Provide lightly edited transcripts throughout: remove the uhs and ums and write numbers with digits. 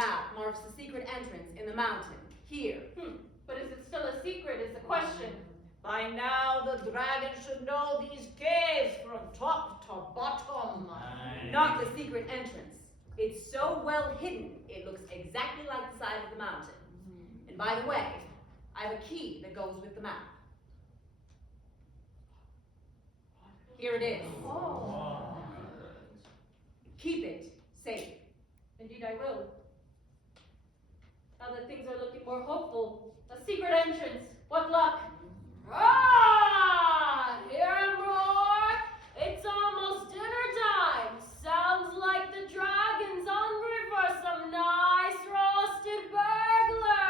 map marks the secret entrance in the mountain. Here. But is it still a secret is the question. By now the dragon should know these caves from top to bottom. Not the secret entrance. It's so well hidden, it looks exactly like the side of the mountain. And by the way, I have a key that goes with the map. Here it is. Oh. Keep it safe. Indeed I will. Now that things are looking more hopeful, a secret entrance, what luck! Ah! Hear more? It's almost dinner time. Sounds like the dragon's hungry for some nice roasted burglar.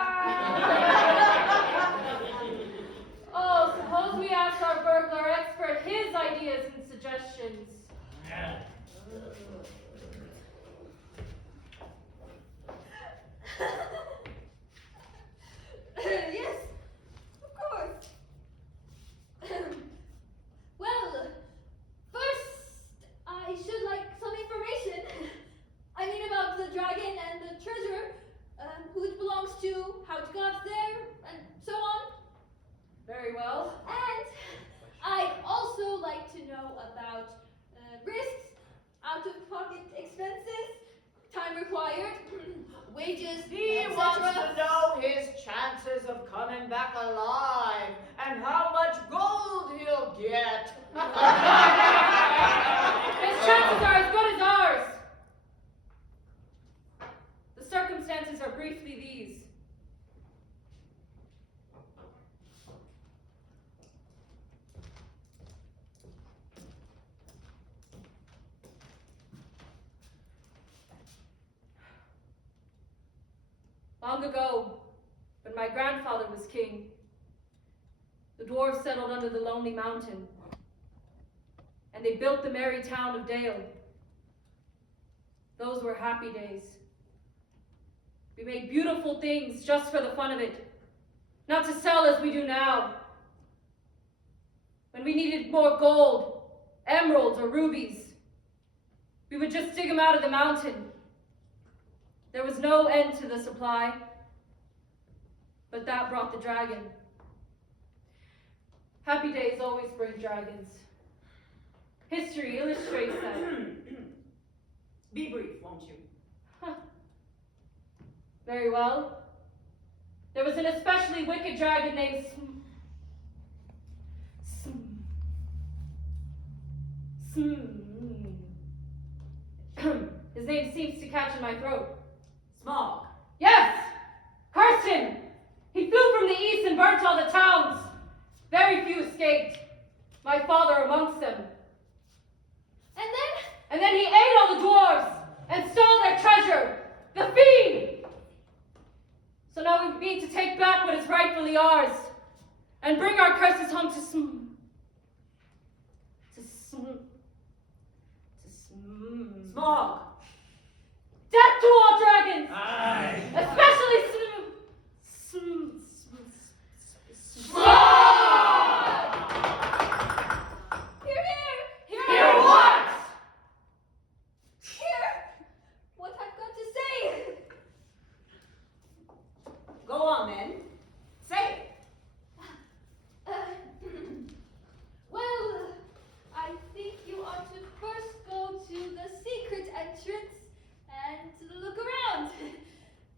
Oh, suppose we ask our burglar expert his ideas and suggestions. Yes, of course. Well, first, I should like some information. I mean about the dragon and the treasure, who it belongs to, how it got there, and so on. Very well. And I'd also like to know about risks, out-of-pocket expenses, time required, wages, He etc. wants to know his chances of coming back alive and how much gold he'll get. His chances are as good as ours. The circumstances are briefly these. Long ago, when my grandfather was king, the dwarves settled under the lonely mountain, and they built the merry town of Dale. Those were happy days. We made beautiful things just for the fun of it, not to sell as we do now. When we needed more gold, emeralds, or rubies, we would just dig them out of the mountain. There was no end to the supply, but that brought the dragon. Happy days always bring dragons. History illustrates that. Be brief, won't you? Very well. There was an especially wicked dragon named His name seems to catch in my throat. Smog. Yes! Curse him! He flew from the east and burnt all the towns. Very few escaped. My father amongst them. And then he ate all the dwarves and stole their treasure. The fiend! So now we need to take back what is rightfully ours and bring our curses home to Smog. Death to all dragons! Aye. Especially Hear, hear! Hear what? Hear what I've got to say! Go on then. Say it. Well, I think you ought to first go to the secret entrance and look around.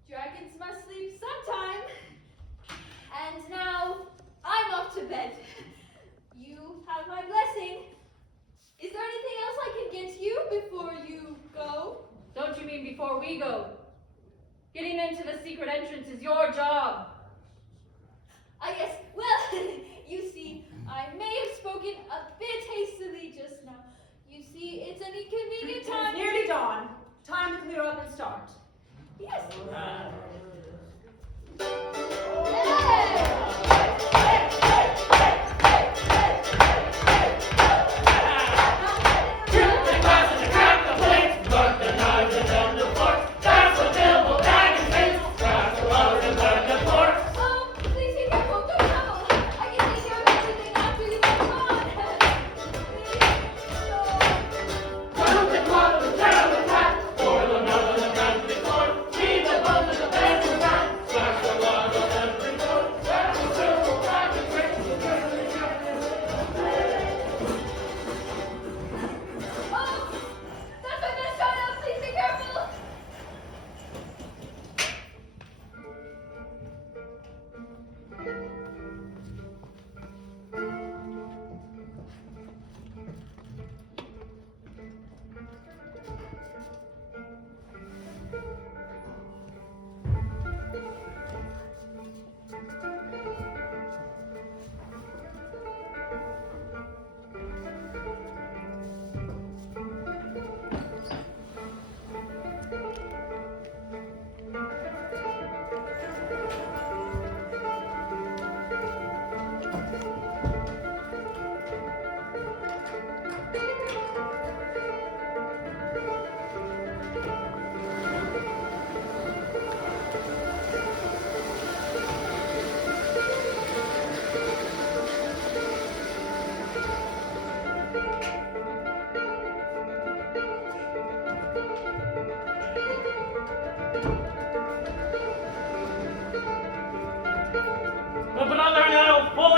Dragons must sleep sometime. And now, I'm off to bed. You have my blessing. Is there anything else I can get you before you go? Don't you mean before we go? Getting into the secret entrance is your job. I guess, well, you see, I may have spoken a bit hastily just now. You see, it's an inconvenient time. It's nearly dawn. Time to clear up and start. Yes. Oh, please be careful. Don't tumble. I can take care of everything after you are gone. Please. Terrible cat, for the melon and the corn, see the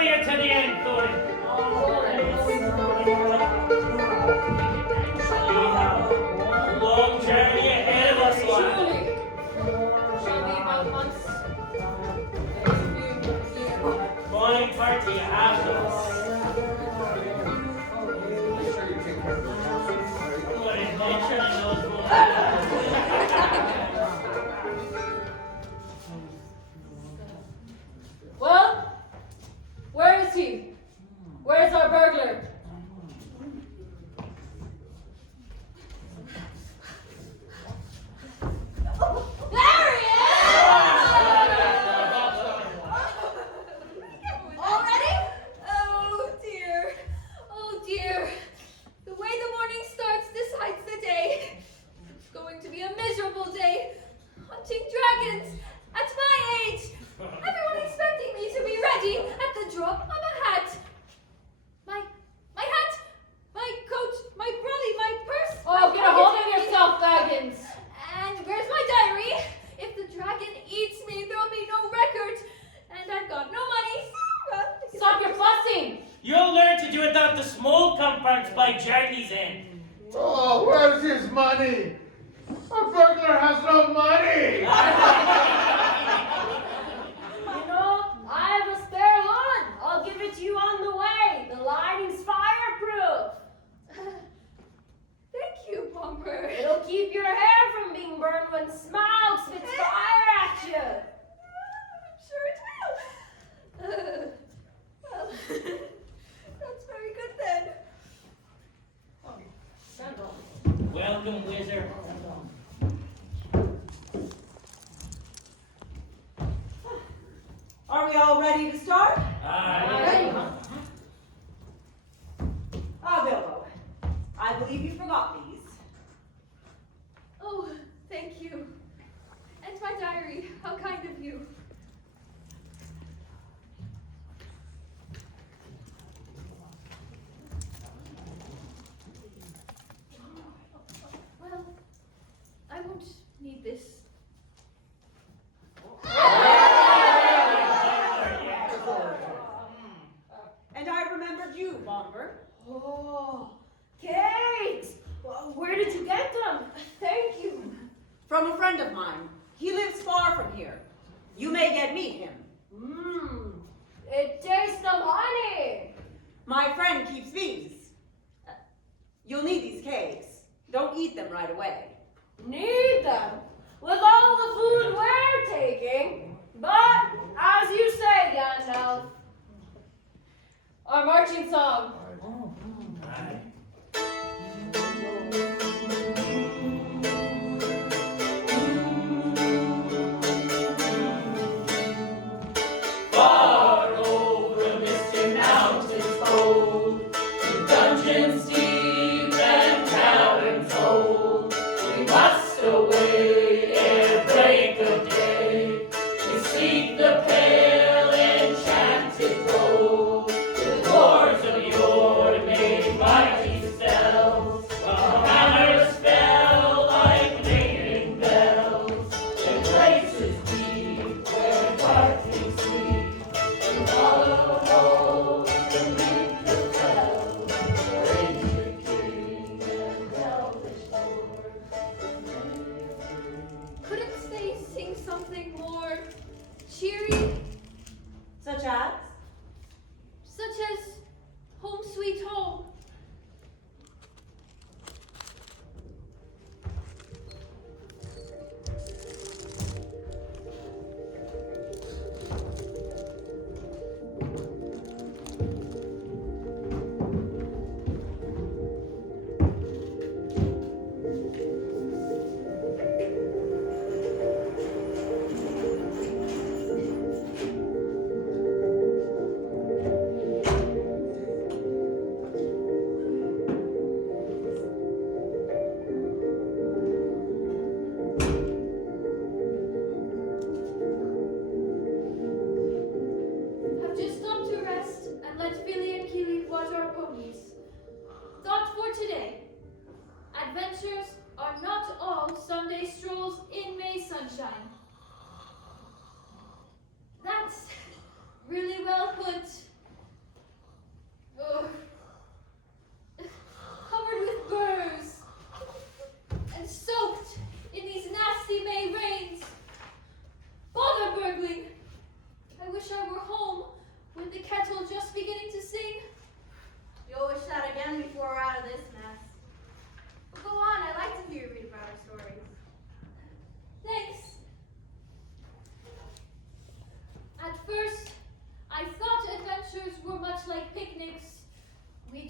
carry you to the end, Thorn. Long journey ahead of us, lad. Truly. Shall be about months. Fine party you have to us. What adventure in those boys. Well, where is he? Where's our burglar? There he is! Already? Oh dear. Oh dear. The way the morning starts decides the day. It's going to be a miserable day. Hunting dragons at my age. Everyone expecting me to be ready at the drop of a hat. My hat, my coat, my brolly, my purse. Oh, get a hold of yourself, Baggins. And where's my diary? If the dragon eats me, there'll be no record. And I've got no money. Well, Stop your fussing. You'll learn to do it without the small comforts by journey's end. Oh, where's his money? A burglar has no money! You know, I have a spare one. I'll give it to you on the way. The lining's fireproof. Thank you, Bomber. It'll keep your hair from being burned when smoke spits fire at you. I'm sure it will. Well, that's very good then. Welcome, wizard. Are we all ready to start? Aye. Bilbo, I believe you forgot these. Oh, thank you. And my diary. How kind of you. Well, I won't need this. And I remembered you, Bomber. Oh, Kate! Well, where did you get them? Thank you. From a friend of mine. He lives far from here. You may yet meet him. It tastes of honey. My friend keeps bees. You'll need these cakes. Don't eat them right away. Need them with all the food we're taking. But as you say, Gandalf. Our marching song. Aye. Far over misty mountains cold, in dungeons deep and caverns old, we must away ere break of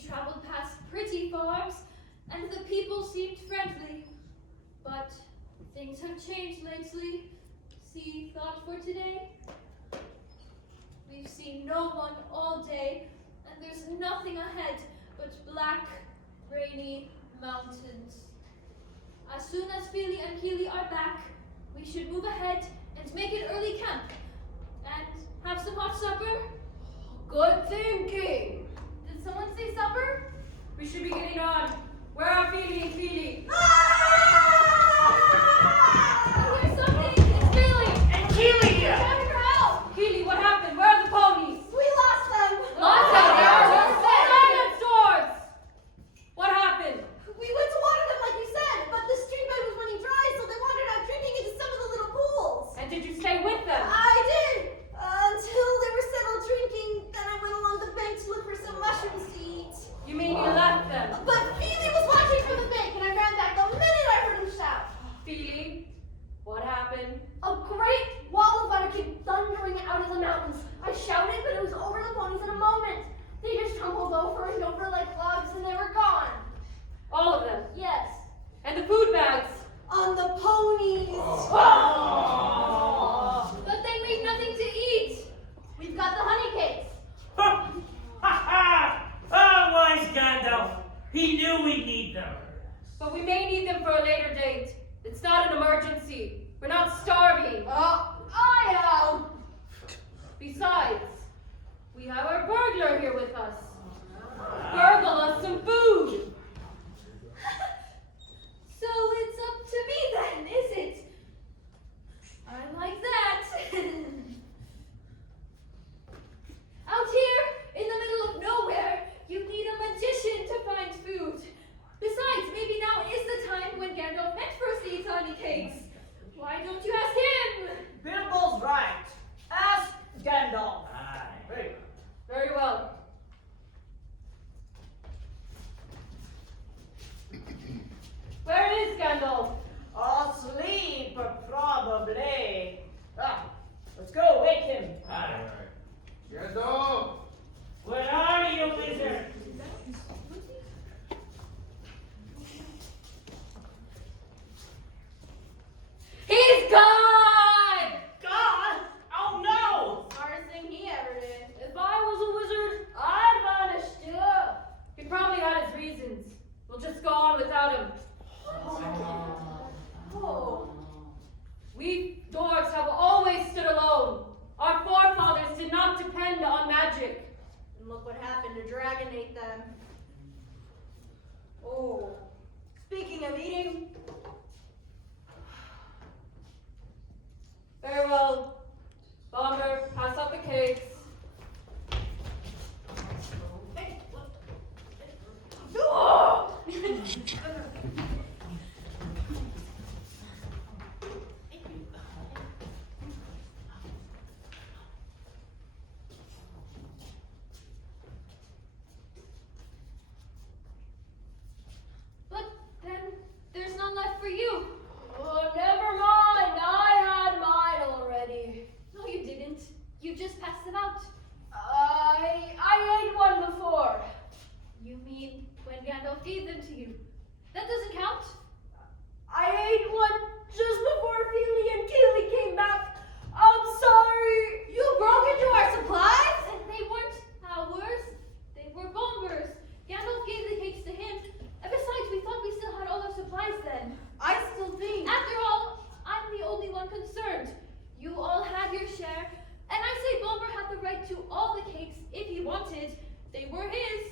traveled past pretty farms, and the people seemed friendly. But things have changed lately. See thought for today? We've seen no one all day, and there's nothing ahead but black, rainy mountains. As soon as Philly and Keely are back, we should move ahead and make an early camp. And have some hot supper? Good thinking. Did someone say supper? We should be getting on. Where are Feely and Keely? I hear something! It's Philly! And Keely here! Coming for help! Keely, what happened? Where are the ponies? We lost them. Lost them! Silence, doors! What happened? We went to water them like you said, but the stream bed was running dry, so they wandered out drinking into some of the little pools. And did you stay with them? I did, until they were settled drinking. Then I went along the bank to look for some mushrooms to eat. You mean you left them? But Phoebe was watching from the bank, and I ran back the minute I heard him shout. Feely, what happened? A great wall of water came thundering out of the mountains. I shouted, but it was over the ponies in a moment. They just tumbled over and over like logs, and they were gone. All of them. Yes. And the food bags? On the ponies. But they make nothing to eat! We've got the honey cakes. Ha ha! Ah, wise Gandalf. He knew we'd need them. But we may need them for a later date. It's not an emergency. We're not starving. I am. Besides, we have our burglar here with us. Burgle us some food. So it's up to me then, is it? I like that. Out here, in the middle of nowhere, you need a magician to find food. Besides, maybe now is the time when Gandalf meant for us to eat honey cakes. Why don't you ask him? Bilbo's right. Ask Gandalf. Aye. Hey. Very well. Where is Gandalf? Asleep, probably. Let's go, wake him. Aye. Gandalf! Where are you, wizard? He's gone! God! Oh no! Smartest thing he ever did. If I was a wizard, I'd vanish too. He probably had his reasons. We'll just go on without him. Oh. We dwarves have always stood alone. Our forefathers did not depend on magic. And look what happened to Dragonate them. Oh, speaking of eating, Very well. Bomber, pass out the cakes. But then there's none left for you. Oh, never mind. I had mine already. No, you didn't. You just passed them out. I ate one before. You mean when Gandalf gave them to you? That doesn't count. I ate one just before Feely and Keely came back. I'm sorry. you broke into our supplies? And they weren't ours. They were Bomber's. Gandalf gave the cakes to him. And besides, we thought we still had all our supplies then. I still think. After all, I'm the only one concerned. You all had your share. And I say Bomber had the right to all the cakes if he wanted. They were his.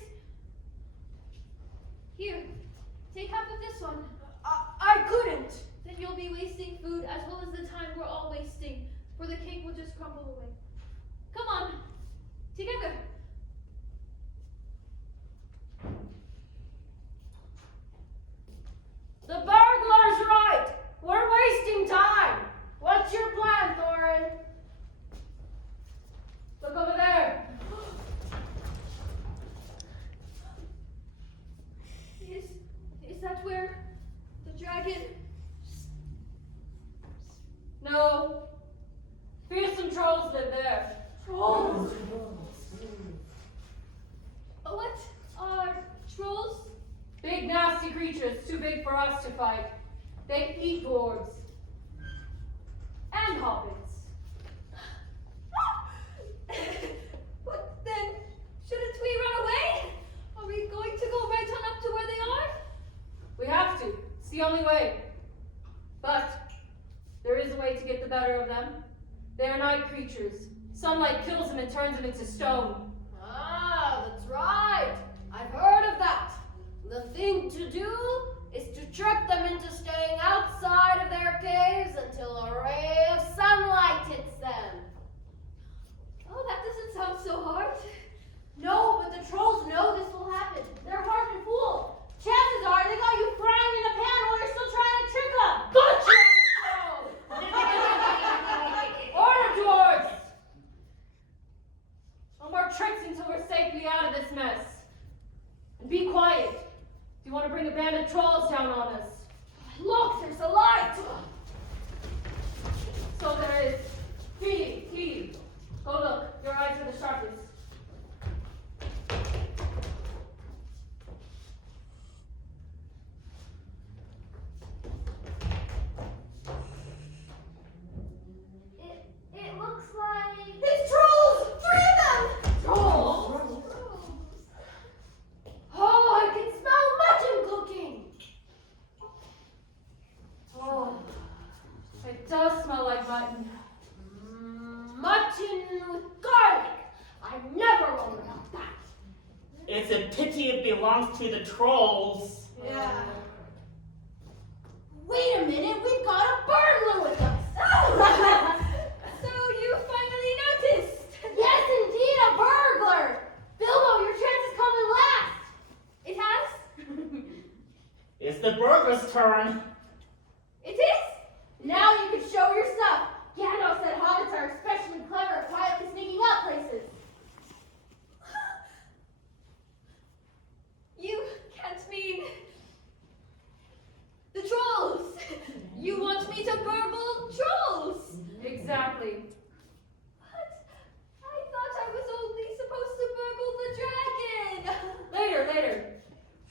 Here, take half of this one. I couldn't. Then you'll be wasting food as well as the time we're all wasting, for the cake will just crumble away. Come on, together. The burglar's right. We're wasting time. What's your plan, Thorin? Look over there. Is that where the dragon? No. Fearsome trolls live there. What are us to fight. They eat dwarves. And hobbits. But then, shouldn't we run away? Are we going to go right on up to where they are? We have to. It's the only way. But there is a way to get the better of them. They are night creatures. Sunlight kills them and turns them into stone. Ah, that's right. I've heard of that. The thing to do is to trick them into staying outside of their caves until a ray of sunlight hits them. Oh, that doesn't sound so hard. No, but the trolls know this will happen. They're hard and fool. Chances are they got you frying in a pan while you're still trying to trick them. Gotcha! Order, dwarves! No more tricks until we're safely out of this mess. And be quiet. Do you want to bring a band of trolls down on us? Look, there's a light. So there is. Petey, go look. Your eyes are the sharpest. It looks like It's trolls! 3 of them! Trolls? oh, I can smell mutton cooking. Oh, it does smell like mutton. Mutton with garlic. I never wondered about that. It's a pity it belongs to the trolls. Yeah. Wait a minute, we've got a burglar with us. So you finally noticed. Yes, indeed, a burglar. Bilbo, your chance is coming last. It has? It's the burger's turn. It is? Now you can show your stuff. Gandalf said hobbits are especially clever at quietly sneaking up places. You can't mean the trolls. You want me to burgle trolls? Exactly. But I thought I was only supposed to burgle the dragon. Later.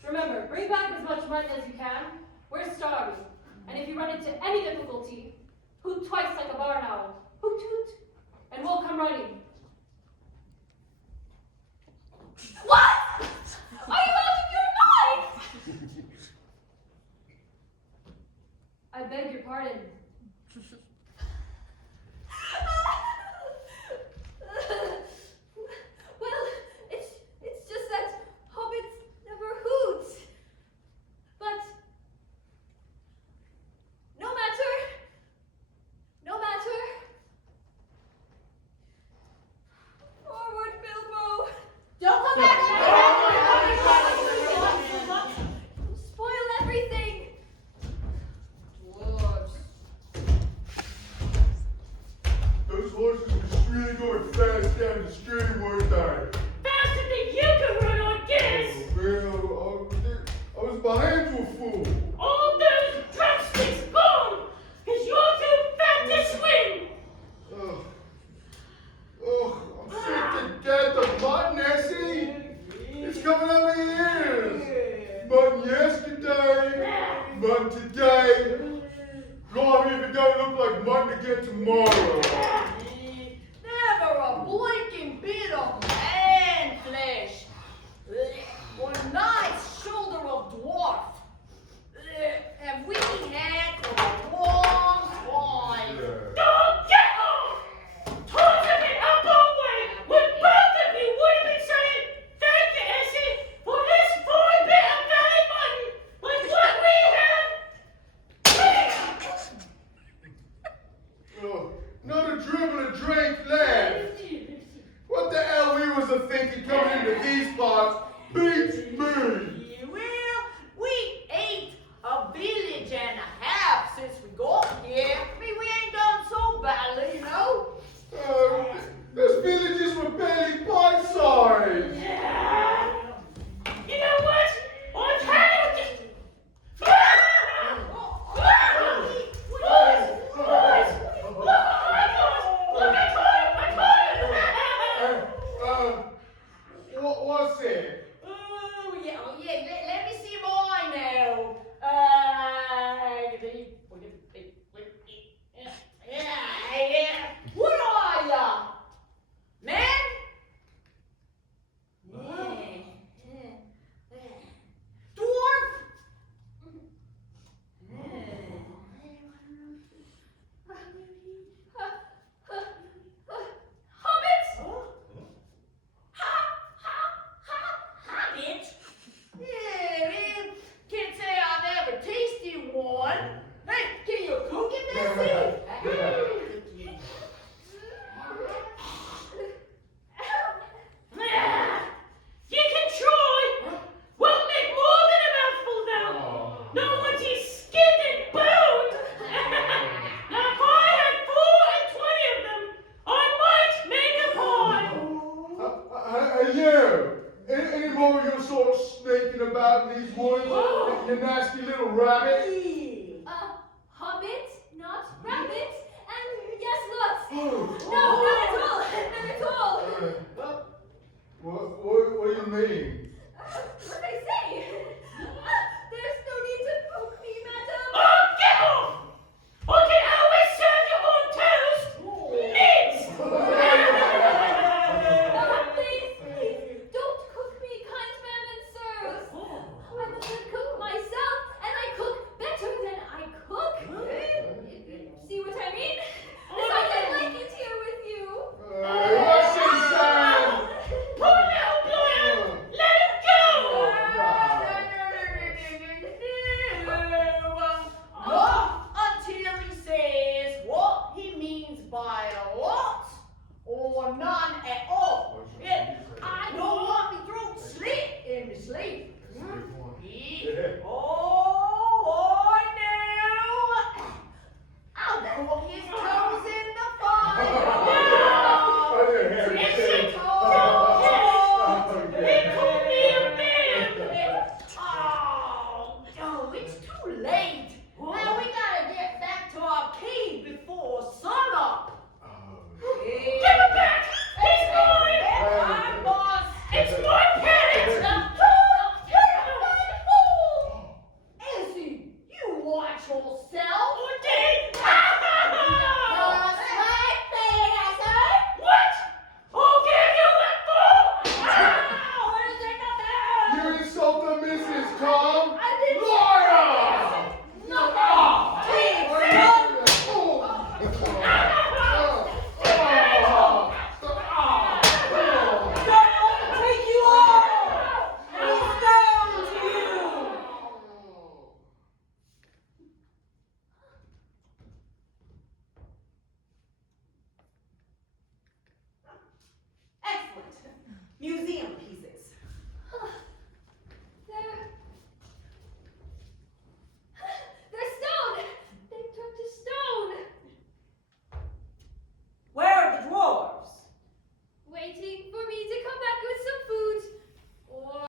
Remember, bring back as much mutton as you can. We're starving. And if you run into any difficulty, hoot twice like a barn owl. Hoot hoot. And we'll come running. What? Are you out of your mind? I beg your pardon. Well, it's just that hobbits never hoot. But no matter. Forward, Bilbo. Don't come back. Spoil everything. Dwarves. Those horses were really going fast down the street, weren't they? Faster than you can run on gas. Well, I was behind you, fool. All those drumsticks gone, because you're too fat to swim. I'm sick to death of mutton, Essie. It's coming out of my ears. Mutton yesterday, mutton today. God, if it don't look like mutton again tomorrow. Never a blinking bit of man flesh. Or nice shoulder of dwarf. Have we had for a long time. Don't get off! Toss a bit up our way when both of you would have been saying, thank you, Essie, for this fine bit of valley mutton, like what we have. Not a dribble of drink left. What the hell we was a thinking coming into these parts beats me. Well, we ate a village and a half since we got here. I mean, we ain't done so badly, you know. This village is for barely pie size. You know what? I'm tired of this. What's it? out in these woods, you nasty little rabbit? Hobbit, not rabbit, and yes, lots. No, not at all, not at all. What do you mean? What I say? There's no need to poke me, madam. Oh, get off! I can always serve you on toast! Mince! Please, don't cook me, kind ma'am and sirs. I'm a good cook myself, and I cook better than I cook. See what I mean? Besides, I like it here with you. What's he saying? Poor little boy! Let him go! Not until he says what he means by a lot or none at all. Yeah, I don't want me throat slit in my sleep. Yeah. Oh, I know. I'll put his toes in the fire. Listen, don't kiss! He called me a man! Oh, it's too late. Now we gotta get back to our cave before sunup. Give him back! He's mine! I'm boss. It's my parents! Elsie, you watch yourself. What? I'll give you that for! You insult the missus, Tom! I didn't- Liar! Take you all. He's down to you. Excellent. Museum